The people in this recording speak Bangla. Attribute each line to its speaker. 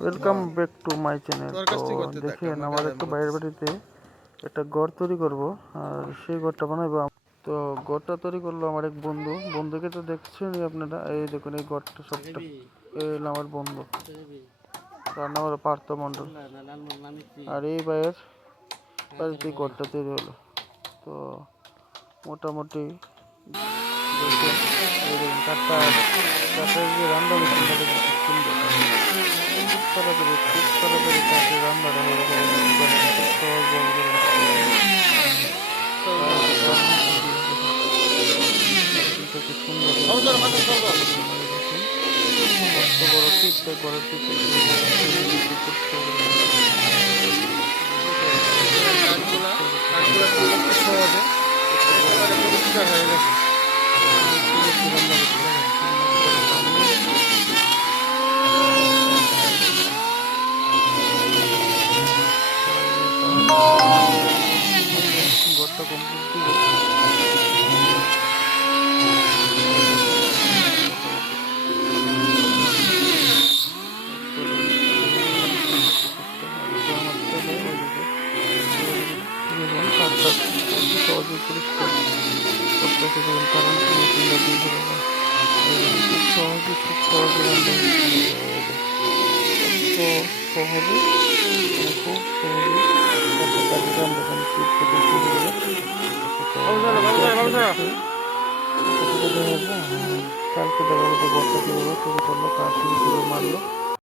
Speaker 1: Welcome back to my channel তো দেখেন
Speaker 2: আমার
Speaker 1: একটা বাইরের বাড়িতে একটা ঘর তৈরি করব আর সেই ঘরটা বানাবো আম- তো ঘরটা তৈরি করল আমার এক বন্ধু। বন্ধুকে তো দেখছেনই আপনারা এই দেখুন এই ঘরটা সবটা। এই হলো আমার বন্ধু। তার নাম হলো পার্থ মণ্ডল। আর এই ভাইয়ের বাড়িতে এই ঘরটা তৈরি হলো। তো মোটামুটি দেখুন, এই কাঠটা কাঠের যে রান্না সুন্দর। তাড়াতাড়ি খুব তাড়াতাড়ি কাঠের রান্নাটা হয়ে যাবে খুব সহজভাবে কমপ্লিট সহজে পরিষ্কার করতে পারবেন কারণ মেশিনটা দিয়ে দেবে না খুব সহজে খুব সহজে সহজে মানে খুব সহজে একটা কাজে রান্না কমপ্লিট করতে শুরু করে কালকে দেখা শুরু করে মারলো।